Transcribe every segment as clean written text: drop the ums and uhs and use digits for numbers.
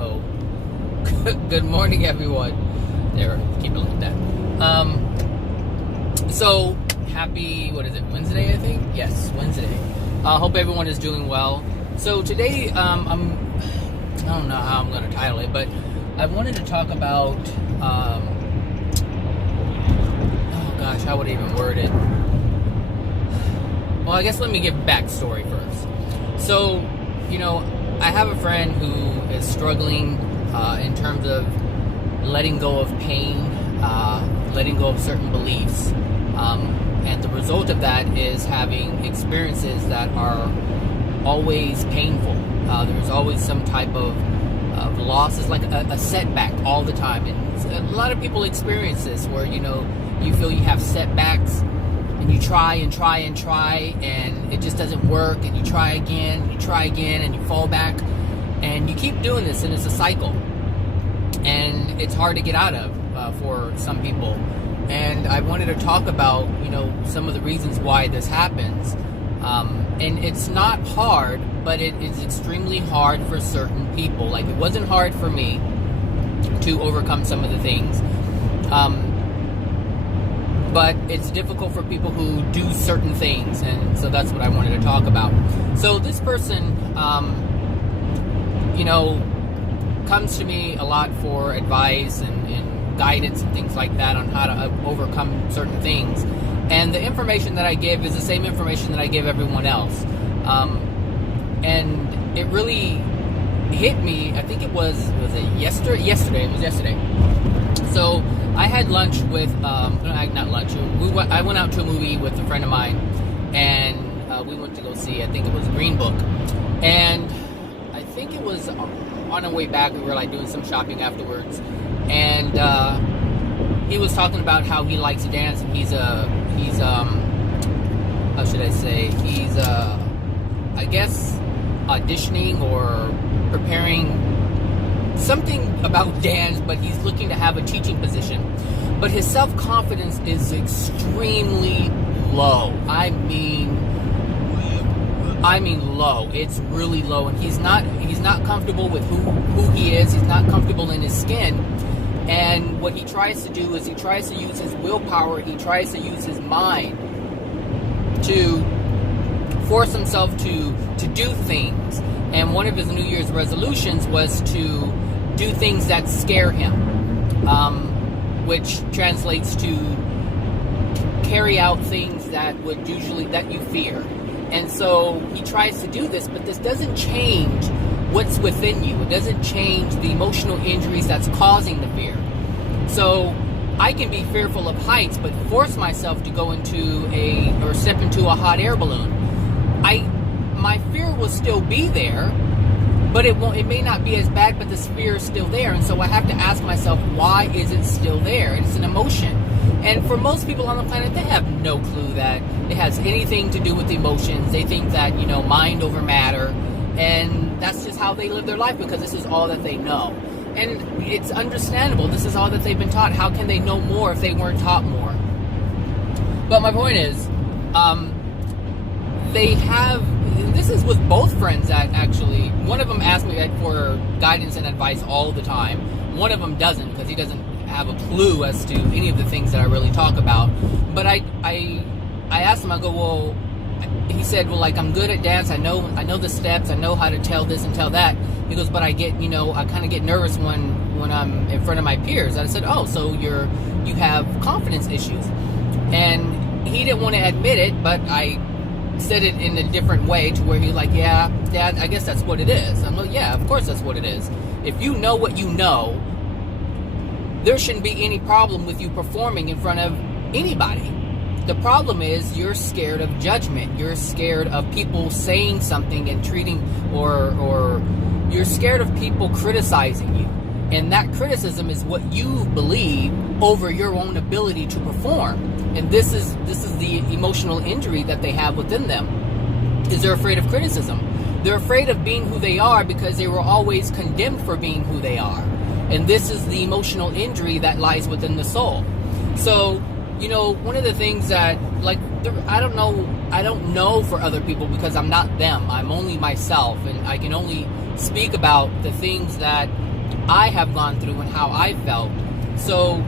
Uh-oh. Good morning, everyone. There, keep it like that. So, happy, Wednesday, I think? Yes, Wednesday. Hope everyone is doing well. So today, I don't know how I'm going to title it, but I wanted to talk about, oh gosh, how would I even word it? Well, I guess let me give backstory first. So, I have a friend who is struggling in terms of letting go of pain, letting go of certain beliefs, and the result of that is having experiences that are always painful. There's always some type of loss. It's like a setback all the time, and a lot of people experience this where you feel you have setbacks and you try and try and try and it just doesn't work, and you try again and you fall back, and you keep doing this, and it's a cycle, and it's hard to get out of for some people. And I wanted to talk about some of the reasons why this happens, and it's not hard, but it is extremely hard for certain people. Like, it wasn't hard for me to overcome some of the things, but it's difficult for people who do certain things, and so that's what I wanted to talk about. So this person, comes to me a lot for advice and guidance and things like that on how to overcome certain things. And the information that I give is the same information that I give everyone else. And it really hit me, I think it was yesterday? Yesterday, it was yesterday. So I had lunch with, not lunch, I went out to a movie with a friend of mine, and we went to go see, I think it was Green Book. And I think it was on our way back, we were like doing some shopping afterwards. And he was talking about how he likes to dance, and he's how should I say, he's I guess auditioning or preparing something about dance, but he's looking to have a teaching position. But his self-confidence is extremely low. I mean low. It's really low, and he's not comfortable with who he is. He's not comfortable in his skin. And what he tries to do is he tries to use his willpower, he tries to use his mind to force himself to do things. And one of his New Year's resolutions was to do things that scare him, which translates to carry out things that you fear. And so he tries to do this, but this doesn't change what's within you. It doesn't change the emotional injuries that's causing the fear. So I can be fearful of heights, but force myself to go step into a hot air balloon. My fear will still be there, but it may not be as bad, but this fear is still there. And so I have to ask myself, why is it still there? It's an emotion. And for most people on the planet, they have no clue that it has anything to do with emotions. They think that, mind over matter. And that's just how they live their life, because this is all that they know. And it's understandable. This is all that they've been taught. How can they know more if they weren't taught more? But my point is, this is with both friends that actually, one of them asks me for guidance and advice all the time. One of them doesn't, because he doesn't have a clue as to any of the things that I really talk about. But I asked him, I go, well, he said, well, like, I'm good at dance. I know the steps. I know how to tell this and tell that. He goes, but I kind of get nervous when I'm in front of my peers. And I said, oh, so you have confidence issues. And he didn't want to admit it, but I said it in a different way to where he's like, yeah, Dad, I guess that's what it is. I'm like, yeah, of course that's what it is. If you know what you know, there shouldn't be any problem with you performing in front of anybody. The problem is you're scared of judgment. You're scared of people saying something and treating, or you're scared of people criticizing you. And that criticism is what you believe over your own ability to perform. And this is the emotional injury that they have within them, is they're afraid of criticism. They're afraid of being who they are because they were always condemned for being who they are. And this is the emotional injury that lies within the soul. So, one of the things that, like, I don't know for other people, because I'm not them. I'm only myself, and I can only speak about the things that I have gone through and how I felt. So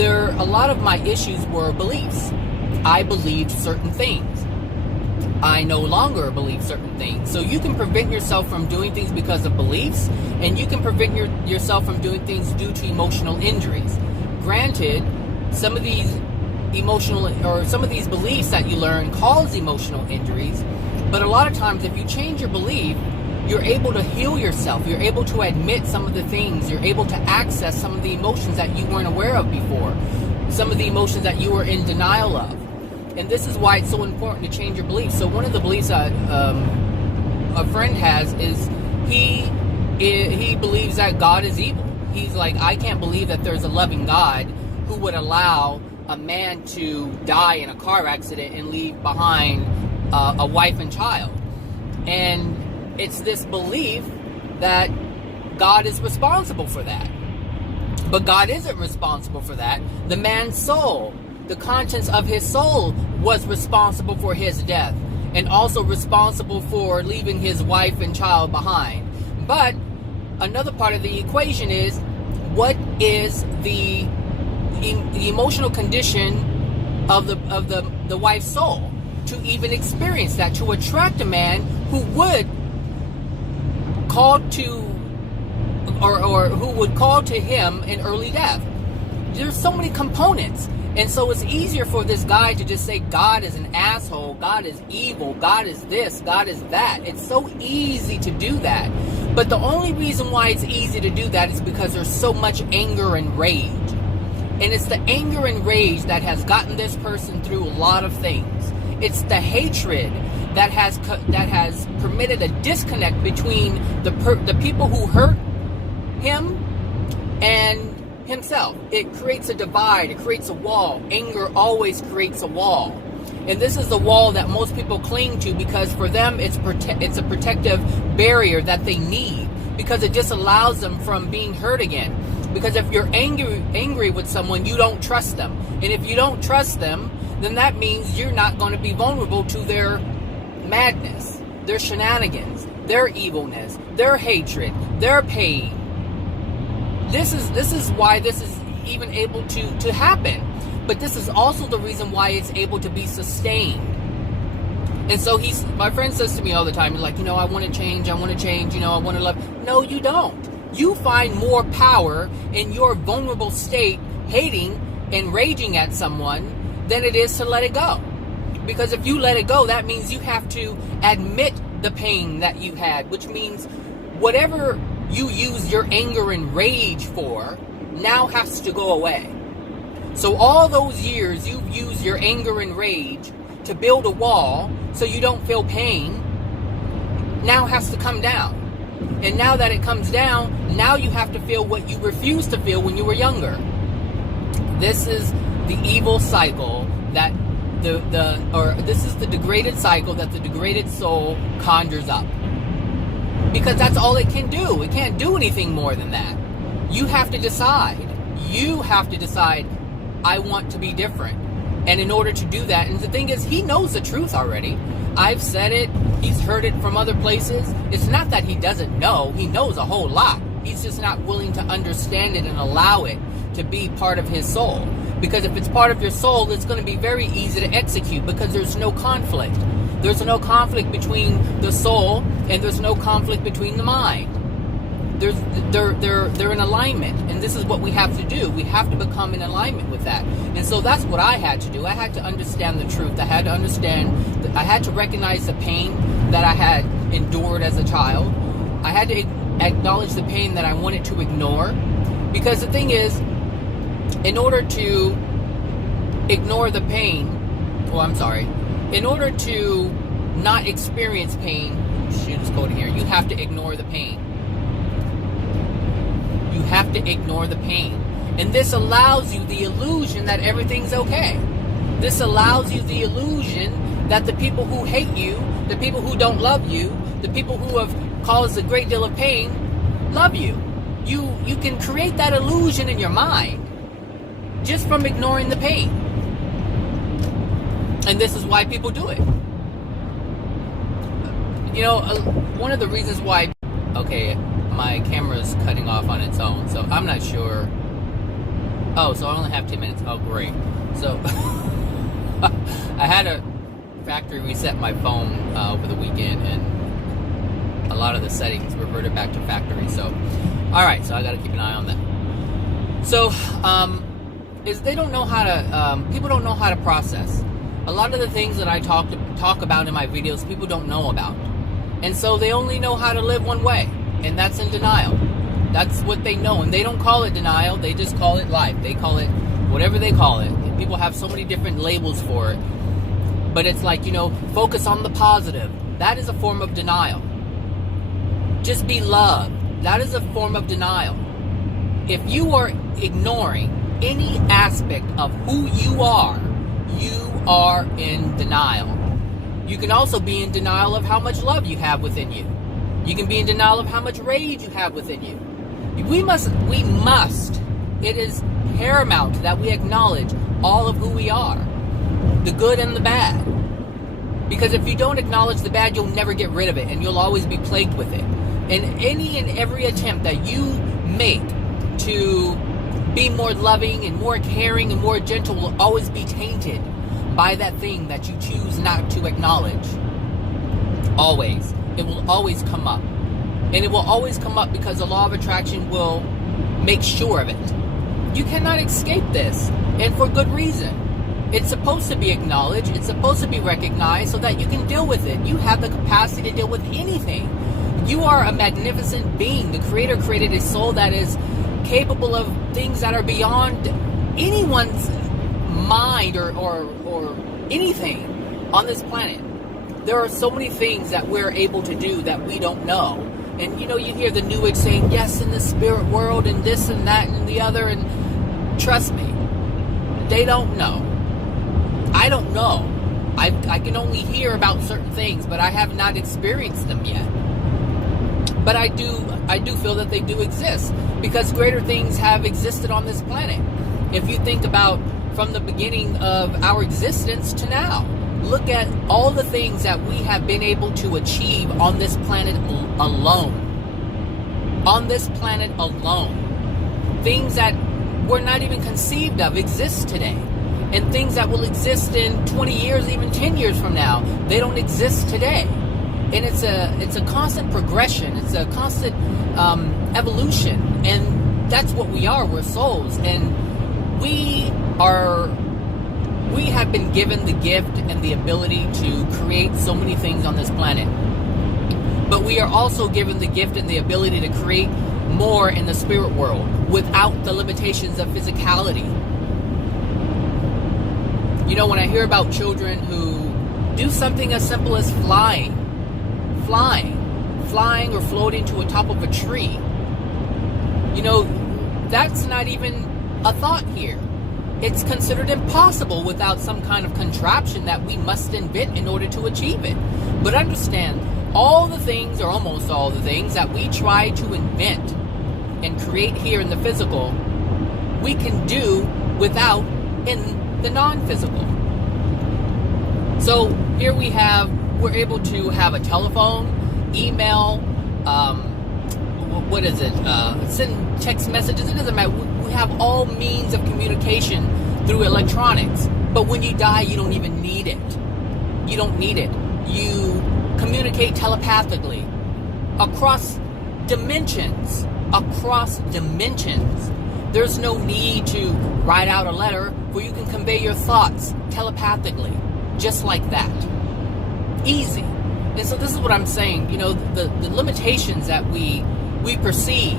a lot of my issues were beliefs. I believed certain things. I no longer believe certain things. So you can prevent yourself from doing things because of beliefs, and you can prevent yourself from doing things due to emotional injuries. Granted, some of these beliefs that you learn cause emotional injuries, but a lot of times if you change your belief, you're able to heal yourself. You're able to admit some of the things. You're able to access some of the emotions that you weren't aware of before. Some of the emotions that you were in denial of. And this is why it's so important to change your beliefs. So one of the beliefs that a friend has is he believes that God is evil. He's like, I can't believe that there's a loving God who would allow a man to die in a car accident and leave behind a wife and child. And it's this belief that God is responsible for that. But God isn't responsible for that. The man's soul, the contents of his soul, was responsible for his death, and also responsible for leaving his wife and child behind. But another part of the equation is, what is the emotional condition of the wife's soul to even experience that, to attract a man who would call to or who would call to him an early death. There's so many components. And so it's easier for this guy to just say God is an asshole, God is evil, God is this, God is that. It's so easy to do that. But the only reason why it's easy to do that is because there's so much anger and rage. And it's the anger and rage that has gotten this person through a lot of things. It's the hatred that has permitted a disconnect between the people who hurt him and himself. It creates a divide. It creates a wall. Anger always creates a wall. And this is the wall that most people cling to, because for them it's a protective barrier that they need, because it just allows them from being hurt again. Because if you're angry with someone, you don't trust them. And if you don't trust them, then that means you're not going to be vulnerable to their madness, their shenanigans, their evilness, their hatred, their pain. This is why this is even able to happen. But this is also the reason why it's able to be sustained. And so my friend says to me all the time, he's like, I want to change, I want to love. No, you don't. You find more power in your vulnerable state, hating and raging at someone, than it is to let it go. Because if you let it go, that means you have to admit the pain that you had, which means whatever you use your anger and rage for now has to go away. So all those years you've used your anger and rage to build a wall so you don't feel pain now has to come down. And now that it comes down, now you have to feel what you refused to feel when you were younger. This is the evil cycle that this is the degraded cycle that the degraded soul conjures up. Because that's all it can do. It can't do anything more than that. You have to decide. You have to decide, I want to be different. And in order to do that, and the thing is, he knows the truth already. I've said it. He's heard it from other places. It's not that he doesn't know. He knows a whole lot. He's just not willing to understand it and allow it to be part of his soul. Because if it's part of your soul, it's going to be very easy to execute, because there's no conflict. There's no conflict between the soul, and there's no conflict between the mind. They're in alignment, and this is what we have to do. We have to become in alignment with that. And so that's what I had to do. I had to understand the truth. I had to recognize the pain that I had endured as a child. I had to acknowledge the pain that I wanted to ignore. Because the thing is, in order to ignore the pain, in order to not experience pain, it's cold in here, you have to ignore the pain. You have to ignore the pain. And this allows you the illusion that everything's okay. This allows you the illusion that the people who hate you, the people who don't love you, the people who have caused a great deal of pain, love you. You can create that illusion in your mind just from ignoring the pain. And this is why people do it. one of the reasons why, okay, my camera's cutting off on its own, so I'm not sure. Oh, so I only have 10 minutes. Oh, great. So I had a factory reset my phone over the weekend, and a lot of the settings reverted back to factory. So, all right, so I got to keep an eye on that. So, is they don't know how to, people don't know how to process. A lot of the things that I talk about in my videos, people don't know about. And so they only know how to live one way, and that's in denial. That's what they know, and they don't call it denial, they just call it life. They call it whatever they call it. People have so many different labels for it. But it's like, focus on the positive. That is a form of denial. Just be loved. That is a form of denial. If you are ignoring any aspect of who you are in denial. You can also be in denial of how much love you have within you. You can be in denial of how much rage you have within you. We must, it is paramount that we acknowledge all of who we are, the good and the bad. Because if you don't acknowledge the bad, you'll never get rid of it, and you'll always be plagued with it. And any and every attempt that you make to be more loving and more caring and more gentle will always be tainted by that thing that you choose not to acknowledge. Always. It will always come up. And it will always come up because the law of attraction will make sure of it. You cannot escape this, and for good reason. It's supposed to be acknowledged, it's supposed to be recognized so that you can deal with it. You have the capacity to deal with anything. You are a magnificent being. The Creator created a soul that is capable of things that are beyond anyone's mind or anything on this planet. There are so many things that we're able to do that we don't know. And you hear the New Age saying, yes, in the spirit world, and this and that and the other, and trust me, they don't know. I don't know. I can only hear about certain things, but I have not experienced them yet. But I do feel that they do exist, because greater things have existed on this planet. If you think about from the beginning of our existence to now, look at all the things that we have been able to achieve on this planet alone. On this planet alone. Things that were not even conceived of exist today. And things that will exist in 20 years, even 10 years from now, they don't exist today. And it's a constant progression. It's a constant evolution. And that's what we are. We're souls. And we have been given the gift and the ability to create so many things on this planet. But we are also given the gift and the ability to create more in the spirit world without the limitations of physicality. When I hear about children who do something as simple as flying or floating to the top of a tree, that's not even a thought here. It's considered impossible without some kind of contraption that we must invent in order to achieve it. But understand, all the things, or almost all the things, that we try to invent and create here in the physical, we can do without in the non-physical. So here we're able to have a telephone, email, send text messages. It doesn't matter. We have all means of communication through electronics. But when you die, you don't even need it. You don't need it. You communicate telepathically across dimensions. Across dimensions. There's no need to write out a letter where you can convey your thoughts telepathically. Just like that. Easy. And so this is what I'm saying. The limitations that we perceive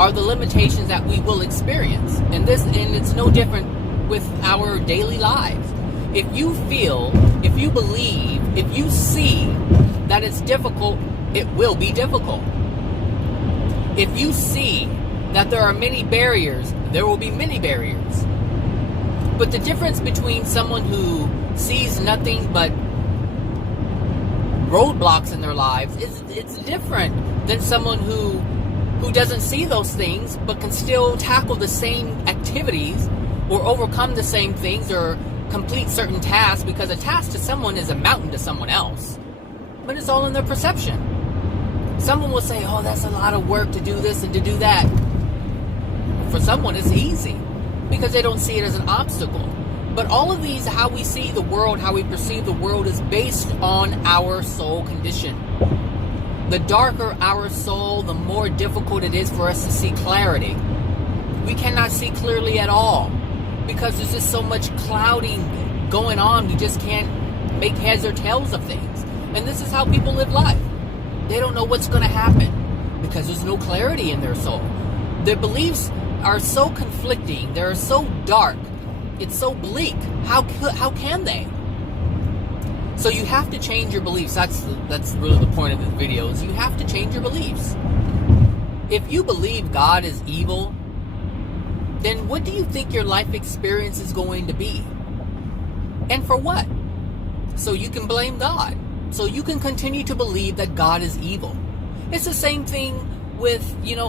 are the limitations that we will experience. And it's no different with our daily lives. If you feel, if you believe, if you see that it's difficult, it will be difficult. If you see that there are many barriers, there will be many barriers. But the difference between someone who sees nothing but roadblocks in their lives it's different than someone who doesn't see those things but can still tackle the same activities or overcome the same things or complete certain tasks, because a task to someone is a mountain to someone else. But it's all in their perception. Someone will say, oh, that's a lot of work to do this and to do that. For someone, it's easy because they don't see it as an obstacle. But all of these, how we see the world, how we perceive the world, is based on our soul condition. The darker our soul, the more difficult it is for us to see clarity. We cannot see clearly at all because there's just so much clouding going on. We just can't make heads or tails of things. And this is how people live life. They don't know what's going to happen because there's no clarity in their soul. Their beliefs are so conflicting. They're so dark. It's so bleak. How can they? So you have to change your beliefs. That's really the point of this video, is you have to change your beliefs. If you believe God is evil, then what do you think your life experience is going to be? And for what? So you can blame God. So you can continue to believe that God is evil. It's the same thing with,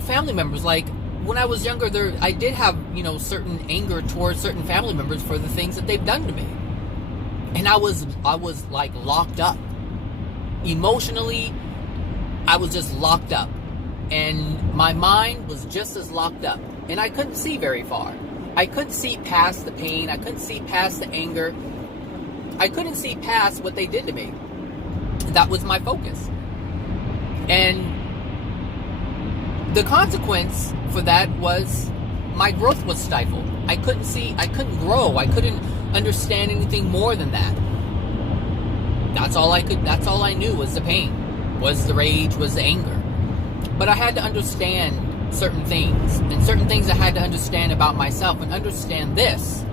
family members. Like, when I was younger, I did have, certain anger towards certain family members for the things that they've done to me. And I was like locked up. Emotionally, I was just locked up. And my mind was just as locked up. And I couldn't see very far. I couldn't see past the pain. I couldn't see past the anger. I couldn't see past what they did to me. That was my focus. And the consequence for that was my growth was stifled. I couldn't grow. I couldn't understand anything more than that. That's all I knew was the pain, was the rage, was the anger. But I had to understand certain things, and certain things I had to understand about myself, and understand this.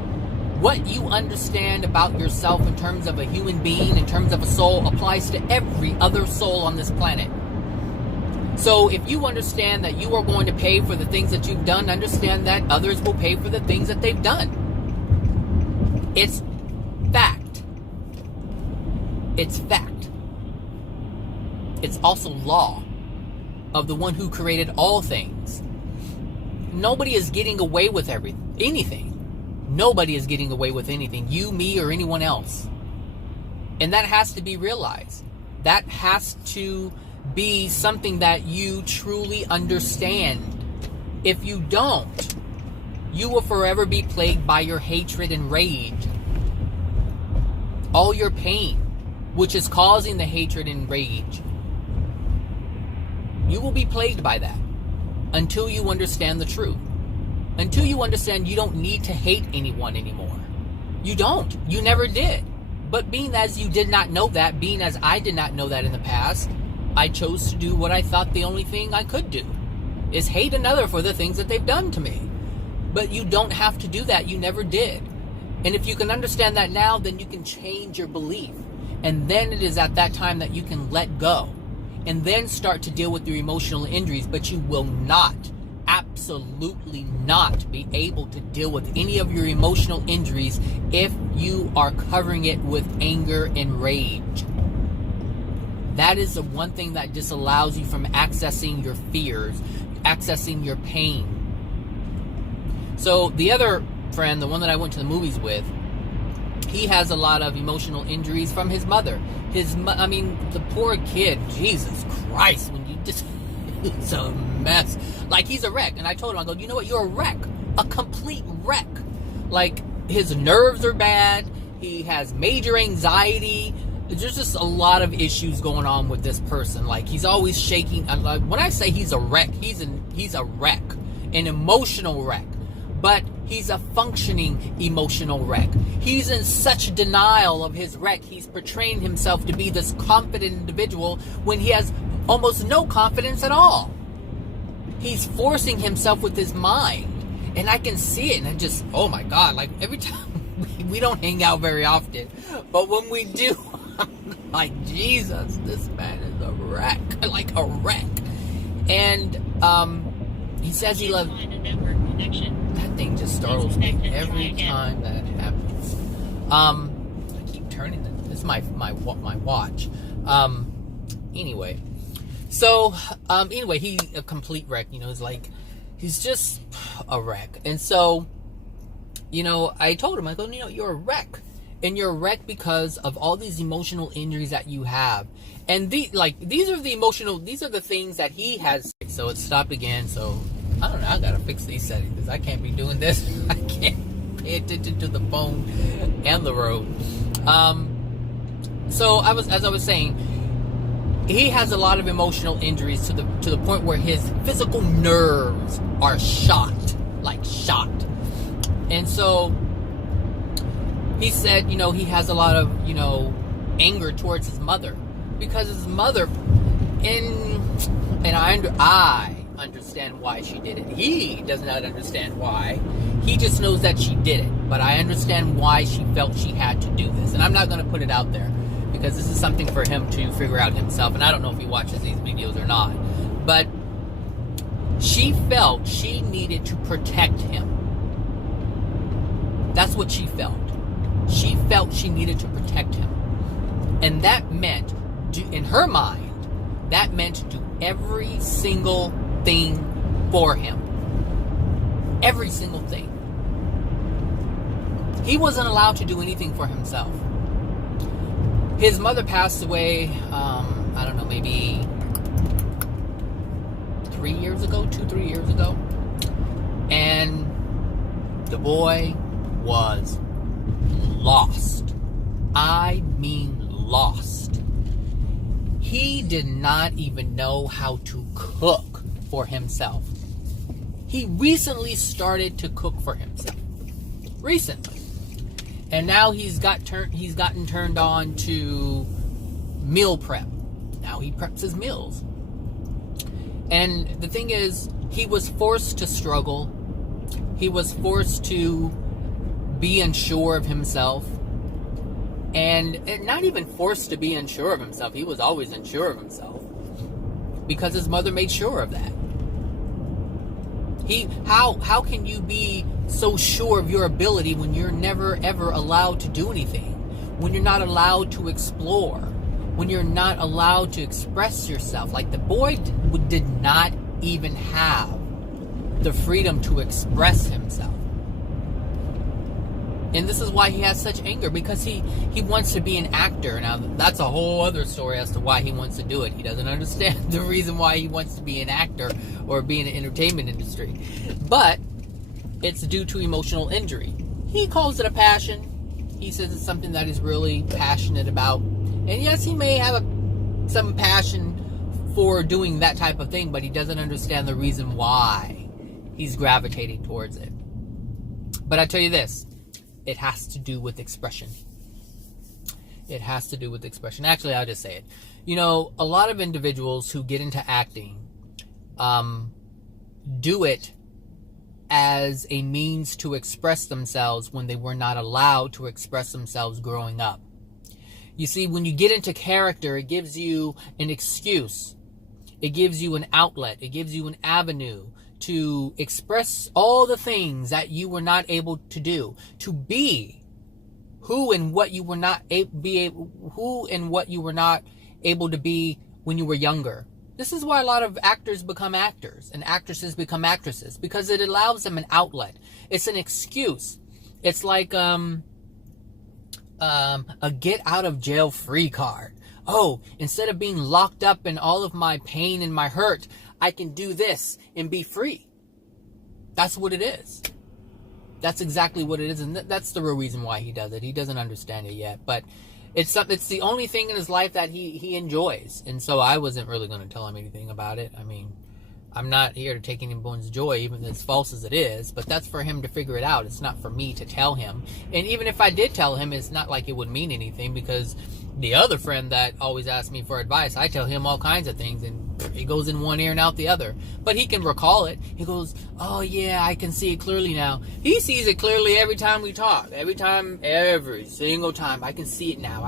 What you understand about yourself in terms of a human being, in terms of a soul, applies to every other soul on this planet. So if you understand that you are going to pay for the things that you've done, understand that others will pay for the things that they've done. It's fact. It's fact. It's also law of the one who created all things. Nobody is getting away with anything. Nobody is getting away with anything. You, me, or anyone else. And that has to be realized. That has to be something that you truly understand. If you don't, you will forever be plagued by your hatred and rage. All your pain, which is causing the hatred and rage. You will be plagued by that until you understand the truth. Until you understand you don't need to hate anyone anymore. You don't. You never did. But being as you did not know that, being as I did not know that in the past, I chose to do what I thought the only thing I could do, is hate another for the things that they've done to me. But you don't have to do that. You never did. And if you can understand that now, then you can change your belief. And then it is at that time that you can let go. And then start to deal with your emotional injuries. But you will not, absolutely not, be able to deal with any of your emotional injuries if you are covering it with anger and rage. That is the one thing that disallows you from accessing your fears, accessing your pain. So the other friend, the one that I went to the movies with, he has a lot of emotional injuries from his mother. The poor kid, Jesus Christ, when you just, it's a mess. Like, he's a wreck. And I told him, I go, you know what, you're a wreck. A complete wreck. Like, his nerves are bad. He has major anxiety. There's just a lot of issues going on with this person. Like, he's always shaking. Like, when I say he's a wreck, he's a wreck, an emotional wreck. But he's a functioning emotional wreck. He's in such denial of his wreck. He's portraying himself to be this confident individual when he has almost no confidence at all. He's forcing himself with his mind. And I can see it, and I just, oh my God, like, every time we don't hang out very often, but when we do, I'm like, Jesus, this man is a wreck, like a wreck. And he says he loves. That thing just startles me every time that happens. I keep turning it. This is my watch. Anyway, so anyway, he's a complete wreck. He's just a wreck. And so, I told him, I go, you're a wreck. and you're wrecked because of all these emotional injuries that you have. And these are the things that he has. So it stopped again. So I don't know. I gotta fix these settings because I can't be doing this. I can't pay attention to the phone and the road. So as I was saying, he has a lot of emotional injuries to the point where his physical nerves are shot. And so he said, he has a lot of, anger towards his mother, because his mother, and I understand why she did it. He does not understand why. He just knows that she did it. But I understand why she felt she had to do this. And I'm not going to put it out there, because this is something for him to figure out himself. And I don't know if he watches these videos or not. But she felt she needed to protect him. That's what she felt. She felt she needed to protect him. And that meant, in her mind, that meant to do every single thing for him. Every single thing. He wasn't allowed to do anything for himself. His mother passed away, I don't know, maybe 3 years ago, 2-3 years ago. And the boy was lost. I mean lost. He did not even know how to cook for himself. He recently started to cook for himself. Recently. And now he's gotten turned on to meal prep. Now he preps his meals. And the thing is, he was forced to struggle. He was forced to be unsure of himself. And not even forced to be unsure of himself. He was always unsure of himself. Because his mother made sure of that. How can you be so sure of your ability when you're never ever allowed to do anything? When you're not allowed to explore? When you're not allowed to express yourself? Like, the boy did not even have the freedom to express himself. And this is why he has such anger, because he wants to be an actor. Now, that's a whole other story as to why he wants to do it. He doesn't understand the reason why he wants to be an actor or be in the entertainment industry. But it's due to emotional injury. He calls it a passion. He says it's something that he's really passionate about. And yes, he may have some passion for doing that type of thing, but he doesn't understand the reason why he's gravitating towards it. But I tell you this. It has to do with expression. It has to do with expression. Actually, I'll just say it. A lot of individuals who get into acting do it as a means to express themselves when they were not allowed to express themselves growing up. You see, when you get into character, it gives you an excuse. It gives you an outlet. It gives you an avenue to express all the things that you were not able to do, to be who and what you were not able to be when you were younger. This is why a lot of actors become actors and actresses become actresses, because it allows them an outlet. It's an excuse. It's like a get out of jail free card. Oh, instead of being locked up in all of my pain and my hurt, I can do this and be free. That's what it is. That's exactly what it is. And that's the real reason why he does it. He doesn't understand it yet. But it's the only thing in his life that he enjoys. And so I wasn't really going to tell him anything about it. I mean, I'm not here to take anyone's joy, even as false as it is. But that's for him to figure it out. It's not for me to tell him. And even if I did tell him, it's not like it would mean anything, because the other friend that always asks me for advice, I tell him all kinds of things, and it goes in one ear and out the other. But he can recall it. He goes, oh yeah, I can see it clearly now. He sees it clearly every time we talk. Every single time. I can see it now.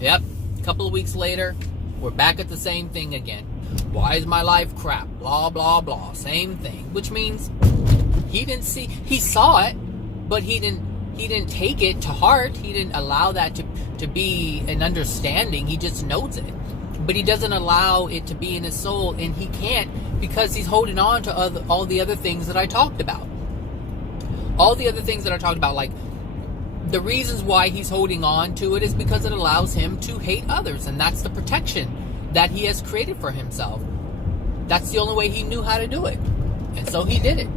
Yep. A couple of weeks later, we're back at the same thing again. Why is my life crap? Blah, blah, blah. Same thing. Which means he saw it, but he didn't take it to heart. He didn't allow that to be an understanding. He just knows it. But he doesn't allow it to be in his soul, and he can't, because he's holding on to all the other things that I talked about. All the other things that I talked about, like the reasons why he's holding on to it is because it allows him to hate others, and that's the protection that he has created for himself. That's the only way he knew how to do it, and so he did it.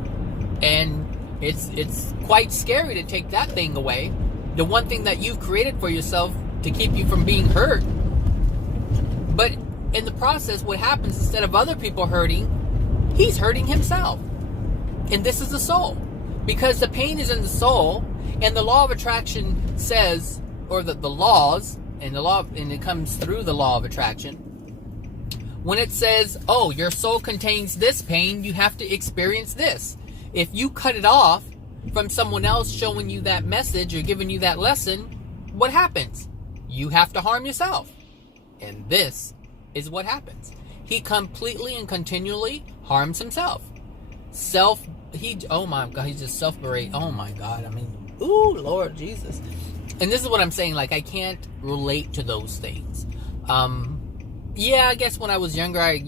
And it's quite scary to take that thing away, the one thing that you've created for yourself to keep you from being hurt. But in the process, what happens, instead of other people hurting, he's hurting himself. And this is the soul, because the pain is in the soul. And the law of attraction says, or the laws, and it comes through the law of attraction. When it says, oh, your soul contains this pain, you have to experience this. If you cut it off from someone else showing you that message or giving you that lesson, what happens? You have to harm yourself. And this is what happens. He completely and continually harms himself. Oh my God, he's just self-berate. Oh my God, I mean, ooh, Lord Jesus. And this is what I'm saying, like, I can't relate to those things. Yeah, I guess when I was younger, I,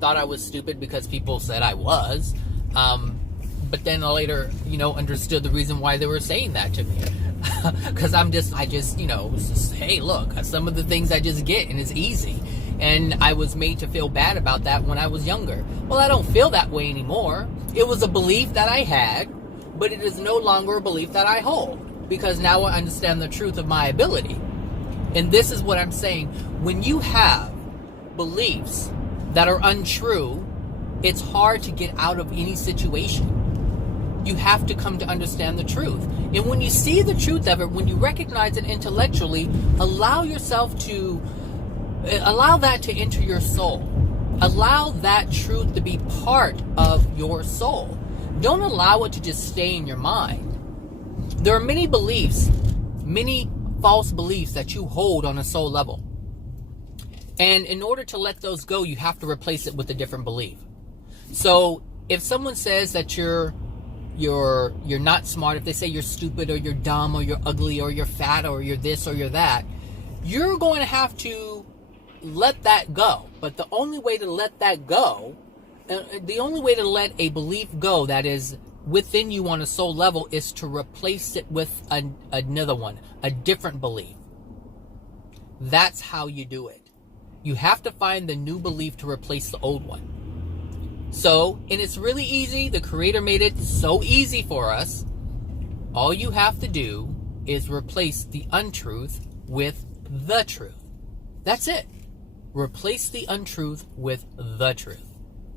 thought I was stupid because people said I was. But then I later, understood the reason why they were saying that to me. Because hey, look, some of the things I just get, and it's easy. And I was made to feel bad about that when I was younger. Well, I don't feel that way anymore. It was a belief that I had, but it is no longer a belief that I hold, because now I understand the truth of my ability. And this is what I'm saying. When you have beliefs that are untrue, it's hard to get out of any situation. You have to come to understand the truth. And when you see the truth of it, when you recognize it intellectually, allow that to enter your soul. Allow that truth to be part of your soul. Don't allow it to just stay in your mind. There are many beliefs, many false beliefs that you hold on a soul level. And in order to let those go, you have to replace it with a different belief. So if someone says that you're not smart, if they say you're stupid or you're dumb or you're ugly or you're fat or you're this or you're that, you're going to have to let that go. But the only way to let that go, the only way to let a belief go that is within you on a soul level, is to replace it with another one, a different belief. That's how you do it. You have to find the new belief to replace the old one. So, and it's really easy. The Creator made it so easy for us. All you have to do is replace the untruth with the truth. That's it. Replace the untruth with the truth.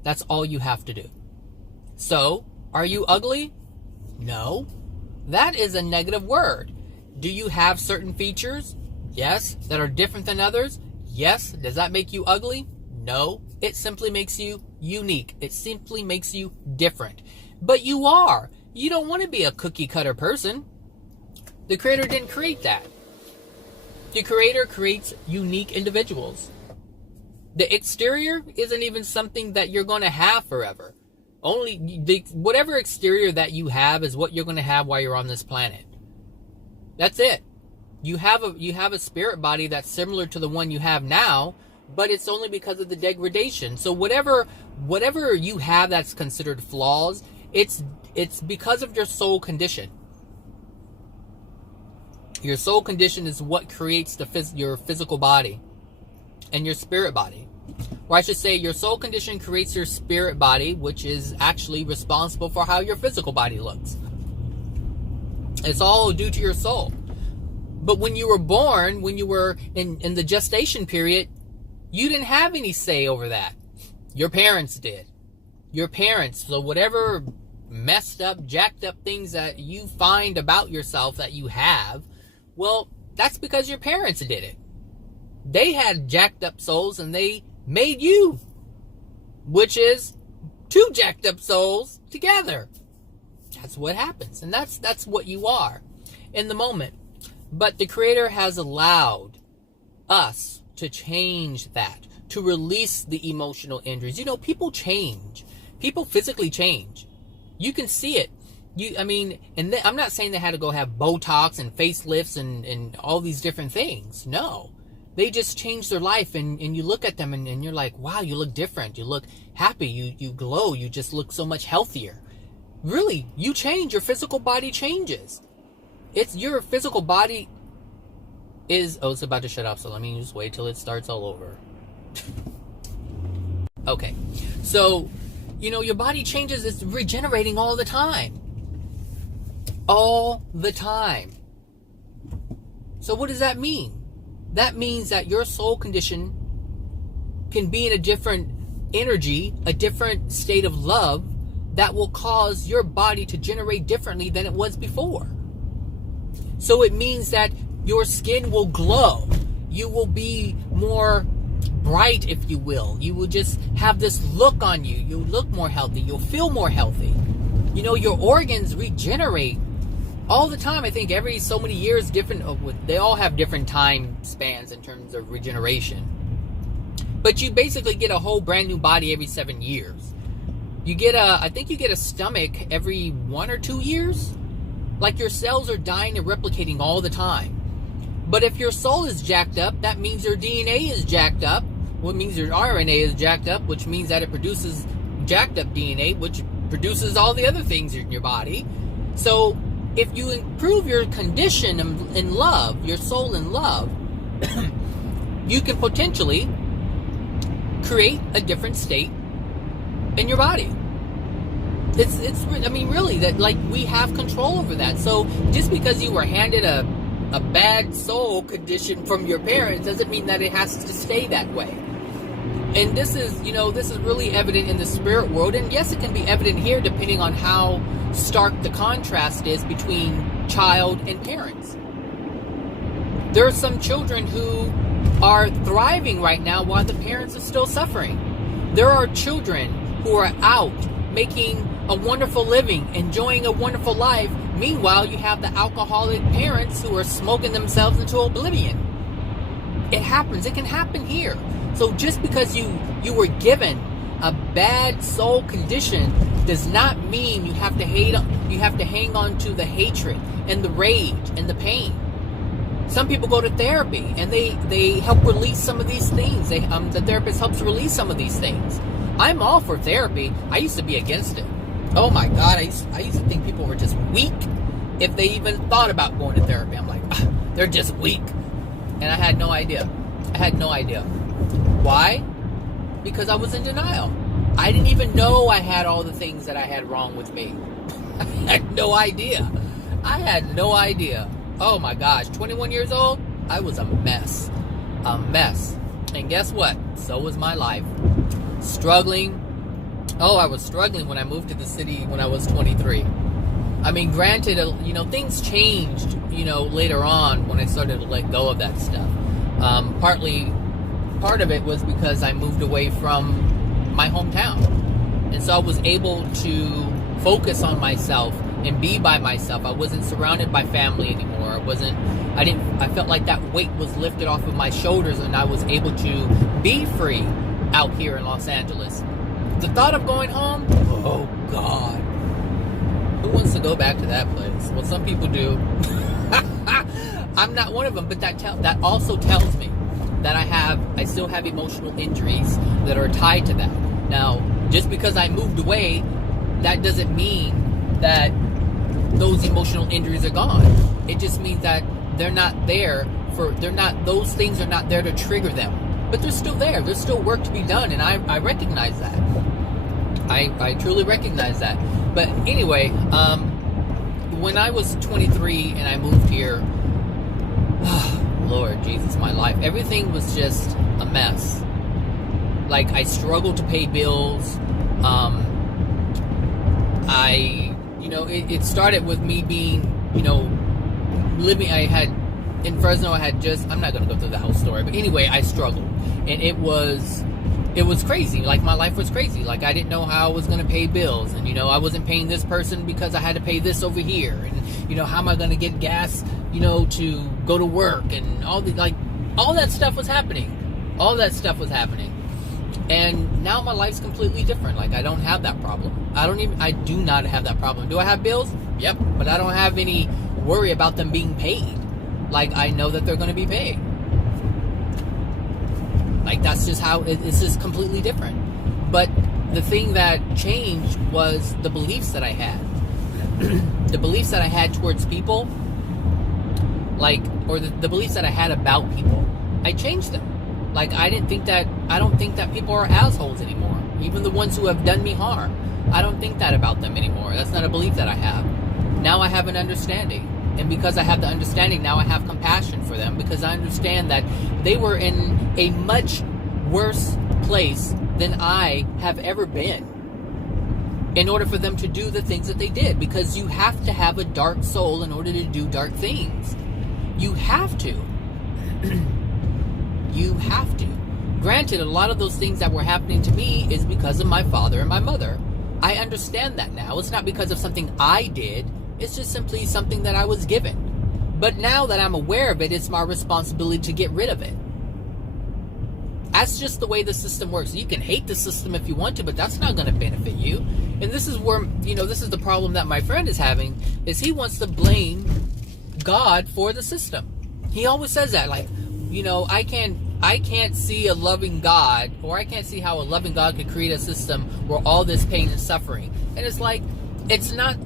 That's all you have to do. So, are you ugly? No. That is a negative word. Do you have certain features? Yes. That are different than others? Yes. Does that make you ugly? No. It simply makes you unique. It simply makes you different. But you are. You don't want to be a cookie cutter person. The Creator didn't create that. The Creator creates unique individuals. The exterior isn't even something that you're going to have forever. Whatever exterior that you have is what you're going to have while you're on this planet. That's it. You have a spirit body that's similar to the one you have now, but it's only because of the degradation. So whatever you have that's considered flaws, it's because of your soul condition. Your soul condition is what creates your physical body and your spirit body. Or I should say, your soul condition creates your spirit body, which is actually responsible for how your physical body looks. It's all due to your soul. But when you were born, when you were in the gestation period, you didn't have any say over that. Your parents did. Your parents. So whatever messed up, jacked up things that you find about yourself that you have, well, that's because your parents did it. They had jacked up souls and they made you, which is two jacked up souls together. That's what happens. And that's what you are in the moment. But the Creator has allowed us to change that, to release the emotional injuries. People change. People physically change. You can see it. I'm not saying they had to go have Botox and facelifts and all these different things. No. They just change their life, and you look at them and you're like, wow, you look different. You look happy. You glow. You just look so much healthier. Really, you change. Your physical body changes. It's your physical body is... Oh, it's about to shut off, so let me just wait till it starts all over. Okay. So, your body changes. It's regenerating all the time. All the time. So what does that mean? That means that your soul condition can be in a different energy, a different state of love that will cause your body to generate differently than it was before. So it means that your skin will glow. You will be more bright, if you will. You will just have this look on you. You'll look more healthy. You'll feel more healthy. Your organs regenerate all the time. I think every so many years, they all have different time spans in terms of regeneration. But you basically get a whole brand new body every 7 years. I think you get a stomach every 1 or 2 years. Like your cells are dying and replicating all the time. But if your soul is jacked up, that means your DNA is jacked up. What means your RNA is jacked up, which means that it produces jacked up DNA, which produces all the other things in your body. So if you improve your condition in love, your soul in love, you can potentially create a different state in your body. Really, that we have control over that. So just because you were handed a bad soul condition from your parents doesn't mean that it has to stay that way. And this is really evident in the spirit world. And yes, it can be evident here depending on how stark the contrast is between child and parents. There are some children who are thriving right now while the parents are still suffering. There are children who are out making a wonderful living, enjoying a wonderful life. Meanwhile, you have the alcoholic parents who are smoking themselves into oblivion. It happens. It can happen here. So just because you were given a bad soul condition does not mean you have to hang on to the hatred and the rage and the pain. Some people go to therapy and they help release some of these things. The therapist helps release some of these things. I'm all for therapy. I used to be against it. Oh my God, I used to think people were just weak if they even thought about going to therapy. I'm like, they're just weak. And I had no idea. Why? Because I was in denial. I didn't even know I had all the things that I had wrong with me. I had no idea. Oh my gosh, 21 years old, I was a mess. And guess what? So was my life. Struggling. Oh, I was struggling when I moved to the city when I was 23. I mean, granted, things changed, later on when I started to let go of that stuff. Part of it was because I moved away from my hometown. And so I was able to focus on myself and be by myself. I wasn't surrounded by family anymore. I felt like that weight was lifted off of my shoulders and I was able to be free out here in Los Angeles. The thought of going home, oh God. Who wants to go back to that place? Well, some people do. I'm not one of them, but that also tells me that I still have emotional injuries that are tied to that. Now, just because I moved away, that doesn't mean that those emotional injuries are gone. It just means that those things are not there to trigger them. But they're still there. There's still work to be done, and I recognize that. I truly recognize that. But anyway, when I was 23 and I moved here, Lord Jesus, my life, everything was just a mess. Like, I struggled to pay bills. It started with me being, living, in Fresno, I'm not going to go through the whole story, but anyway, I struggled. And it was crazy. Like, my life was crazy. Like, I didn't know how I was going to pay bills. And, I wasn't paying this person because I had to pay this over here. And, how am I going to get gas, to go to work? And all that stuff was happening. And now my life's completely different. Like, I don't have that problem. I do not have that problem. Do I have bills? Yep. But I don't have any worry about them being paid. Like, I know that they're going to be paid. Like, that's just how it's just completely different. But the thing that changed was the beliefs that I had. The beliefs that I had towards people Like, or the beliefs that I had about people, I changed them. Like, I don't think that people are assholes anymore. Even the ones who have done me harm. I don't think that about them anymore. That's not a belief that I have. Now I have an understanding. And because I have the understanding, now I have compassion for them, because I understand that they were in a much worse place than I have ever been in order for them to do the things that they did. Because you have to have a dark soul in order to do dark things. You have to. You have to. Granted, a lot of those things that were happening to me is because of my father and my mother. I understand that now. It's not because of something I did. It's just simply something that I was given. But now that I'm aware of it, it's my responsibility to get rid of it. That's just the way the system works. You can hate the system if you want to, but that's not going to benefit you. And this is where, this is the problem that my friend is having, is he wants to blame God for the system. He always says that, like, I can't see a loving God, or I can't see how a loving God could create a system where all this pain and suffering. And it's like, it's not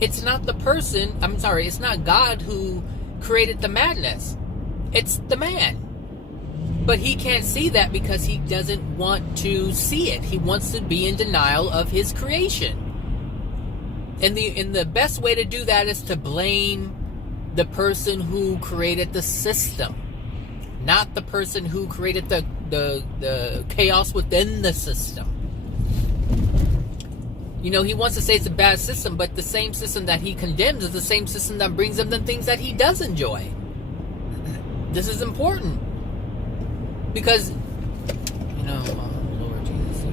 the person, it's not God who created the madness. It's the man. But he can't see that because he doesn't want to see it. He wants to be in denial of his creation. And the best way to do that is to blame the person who created the system, not the person who created the chaos within the system. He wants to say it's a bad system, but the same system that he condemns is the same system that brings him the things that he does enjoy. This is important. Because, Lord Jesus,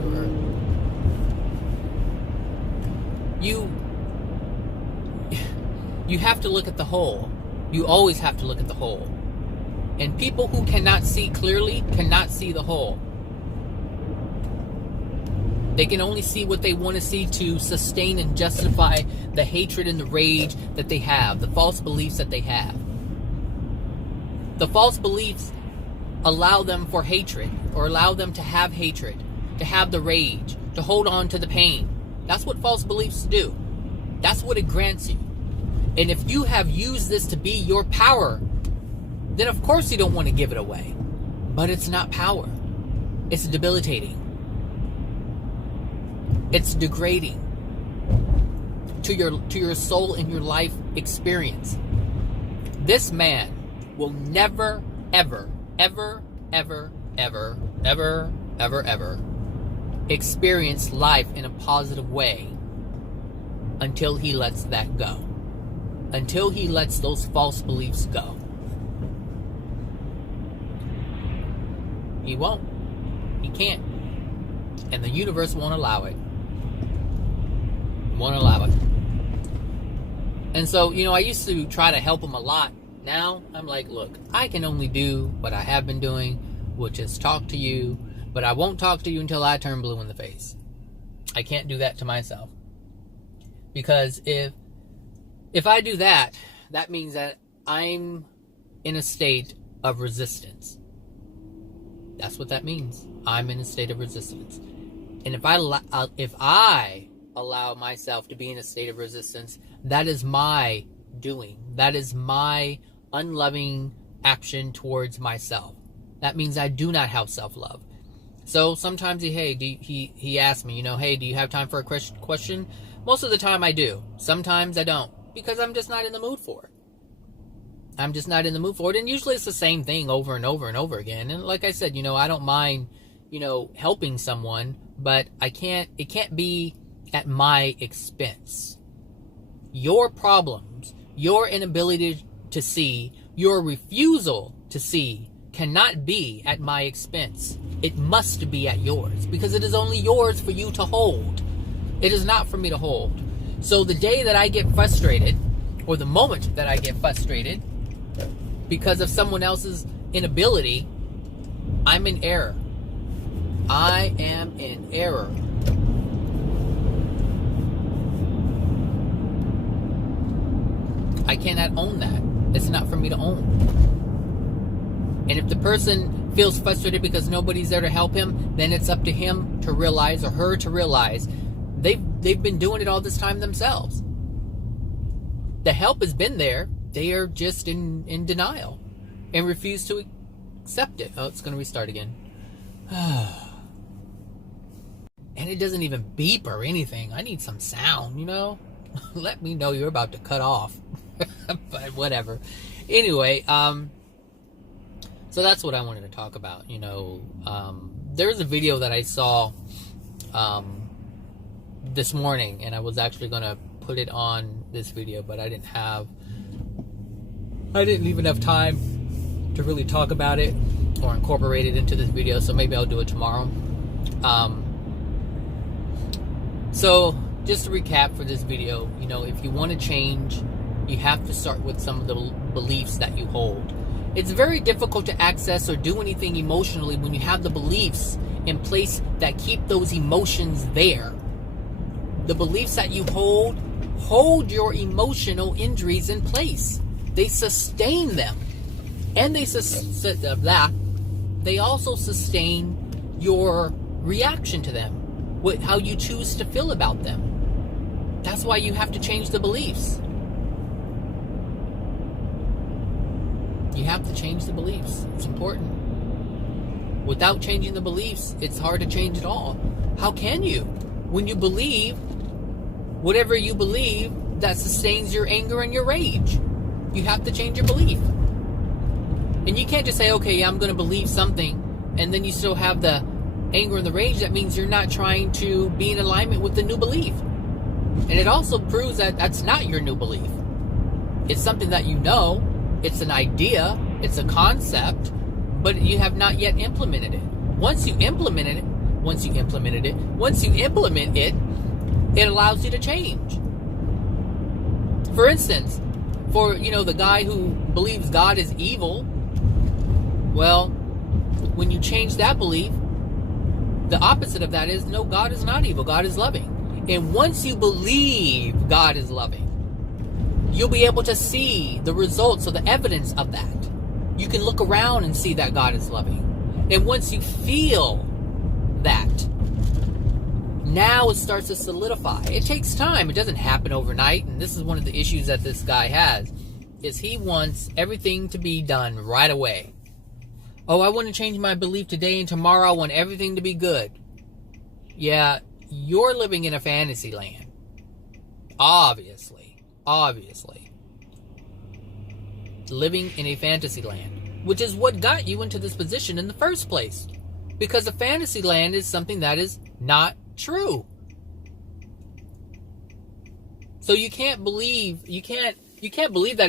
you have to look at the whole. You always have to look at the whole. And people who cannot see clearly cannot see the whole. They can only see what they want to see to sustain and justify the hatred and the rage that they have, the false beliefs that they have. The false beliefs allow them for hatred, or allow them to have hatred, to have the rage, to hold on to the pain. That's what false beliefs do. That's what it grants you. And if you have used this to be your power, then of course you don't want to give it away. But it's not power. It's debilitating. It's degrading to your soul and your life experience. This man will never, ever, ever, ever, ever, ever, ever, ever experience life in a positive way until he lets that go. Until he lets those false beliefs go. He won't. He can't. And the universe won't allow it. Won't allow it. And so, I used to try to help him a lot. Now, I'm like, look, I can only do what I have been doing, which is talk to you, but I won't talk to you until I turn blue in the face. I can't do that to myself. Because if I do that, that means that I'm in a state of resistance. That's what that means. I'm in a state of resistance. And if I allow myself to be in a state of resistance, that is my doing. That is my unloving action towards myself. That means I do not have self-love. So sometimes he asks me, hey, do you have time for a question? Most of the time I do. Sometimes I don't, because I'm just not in the mood for it. I'm just not in the mood for it. And usually it's the same thing over and over and over again. And like I said, I don't mind, helping someone, but it can't be at my expense. Your problems, your inability to see, your refusal to see cannot be at my expense. It must be at yours, because it is only yours for you to hold. It is not for me to hold. So the day that I get frustrated, or the moment that I get frustrated because of someone else's inability, I'm in error. I am in error. I cannot own that. It's not for me to own. And if the person feels frustrated because nobody's there to help him, then it's up to him to realize, or her to realize, they've been doing it all this time themselves. The help has been there. they are just in denial and refuse to accept it. Oh, it's going to restart again. And it doesn't even beep or anything. I need some sound, you know? Let me know you're about to cut off. But whatever. Anyway, so that's what I wanted to talk about, you know. There's a video that I saw this morning, and I was actually going to put it on this video, but I didn't even have time to really talk about it or incorporate it into this video, so maybe I'll do it tomorrow. So just to recap for this video, you know, if you want to change, you have to start with some of the beliefs that you hold. It's very difficult to access or do anything emotionally when you have the beliefs in place that keep those emotions there. The beliefs that you hold your emotional injuries in place. They sustain them. And they also sustain your reaction to them, how you choose to feel about them. That's why you have to change the beliefs. You have to change the beliefs. It's important. Without changing the beliefs, it's hard to change it all. How can you? When you believe whatever you believe that sustains your anger and your rage. You have to change your belief. And you can't just say, okay, yeah, I'm going to believe something, and then you still have the anger and the rage. That means you're not trying to be in alignment with the new belief. And it also proves that that's not your new belief. It's something that you know. It's an idea. It's a concept. But you have not yet implemented it. Once you implement it, it allows you to change. For instance, for, you know, the guy who believes God is evil, well, when you change that belief, the opposite of that is, no, God is not evil. God is loving. And once you believe God is loving, you'll be able to see the results or the evidence of that. You can look around and see that God is loving. And once you feel that, now it starts to solidify. It takes time. It doesn't happen overnight. And this is one of the issues that this guy has, is he wants everything to be done right away. Oh, I want to change my belief today, and tomorrow I want everything to be good. Yeah, you're living in a fantasy land. Obviously. Living in a fantasy land, which is what got you into this position in the first place. Because a fantasy land is something that is not true. So you can't believe that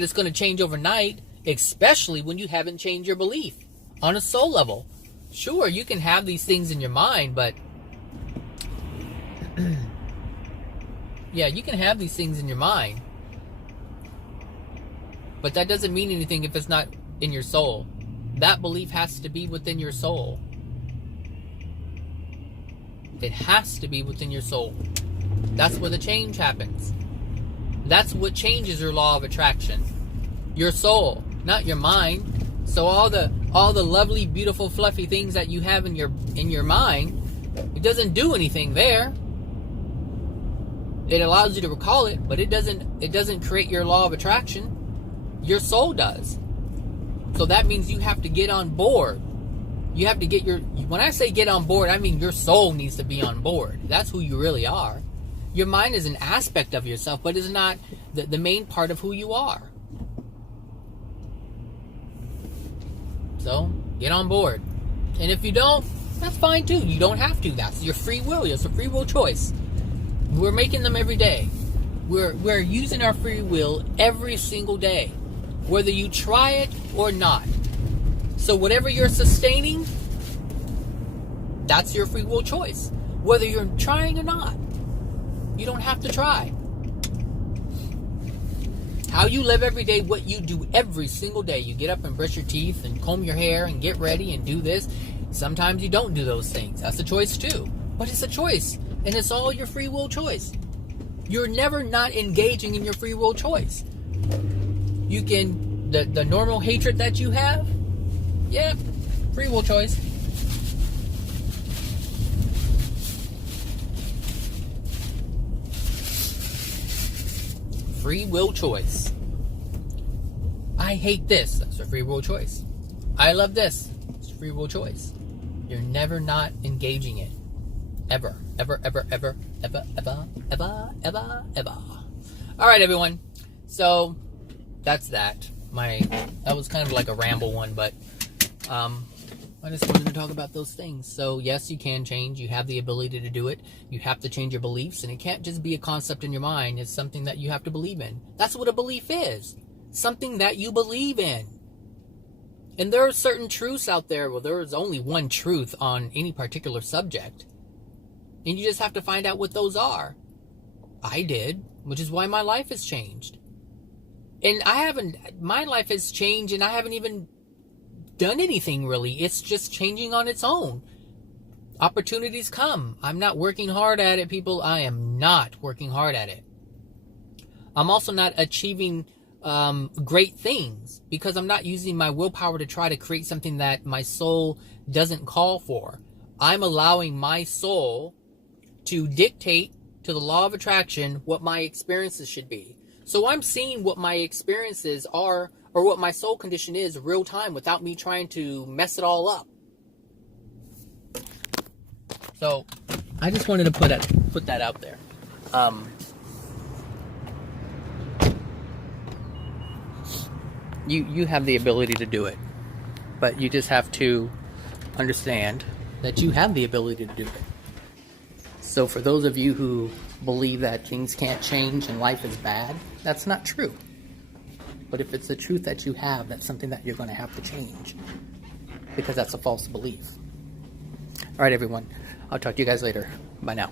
it's going to change overnight, especially when you haven't changed your belief on a soul level. Sure, you can have these things in your mind, but yeah, you can have these things in your mind, but that doesn't mean anything if it's not in your soul. That belief has to be within your soul. It has to be within your soul. That's where the change happens. That's what changes your law of attraction. Your soul, not your mind. So all the lovely, beautiful, fluffy things that you have in your mind, it doesn't do anything there. It allows you to recall it, but it doesn't create your law of attraction. Your soul does. So that means you have to get on board. You have to get when I say get on board, I mean your soul needs to be on board. That's who you really are. Your mind is an aspect of yourself, but is not the main part of who you are. So, get on board. And if you don't, that's fine too. You don't have to. That's your free will. It's a free will choice. We're making them every day. We're using our free will every single day, whether you try it or not. So whatever you're sustaining, that's your free will choice. Whether you're trying or not. You don't have to try. How you live every day, what you do every single day. You get up and brush your teeth and comb your hair and get ready and do this. Sometimes you don't do those things. That's a choice too. But it's a choice. And it's all your free will choice. You're never not engaging in your free will choice. You can, the normal hatred that you have, yeah, free will choice. Free will choice. I hate this. That's a free will choice. I love this. It's a free will choice. You're never not engaging it. Ever. Ever, ever, ever, ever, ever, ever, ever, ever. All right, everyone. So that's that. That was kind of like a ramble one, but I just wanted to talk about those things. So yes, you can change. You have the ability to do it. You have to change your beliefs, and it can't just be a concept in your mind. It's something that you have to believe in. That's what a belief is. Something that you believe in. And there are certain truths out there. Well, there is only one truth on any particular subject. And you just have to find out what those are. I did, which is why my life has changed. And my life has changed, and I haven't even done anything really. It's just changing on its own. Opportunities come. I'm not working hard at it, people. I am not working hard at it. I'm also not achieving great things because I'm not using my willpower to try to create something that my soul doesn't call for. I'm allowing my soul to dictate to the law of attraction what my experiences should be. So I'm seeing what my experiences are, or what my soul condition is real time without me trying to mess it all up. So I just wanted to put that out there. You have the ability to do it, but you just have to understand that you have the ability to do it. So for those of you who believe that things can't change and life is bad, that's not true. But if it's the truth that you have, that's something that you're going to have to change, because that's a false belief. All right, everyone. I'll talk to you guys later. Bye now.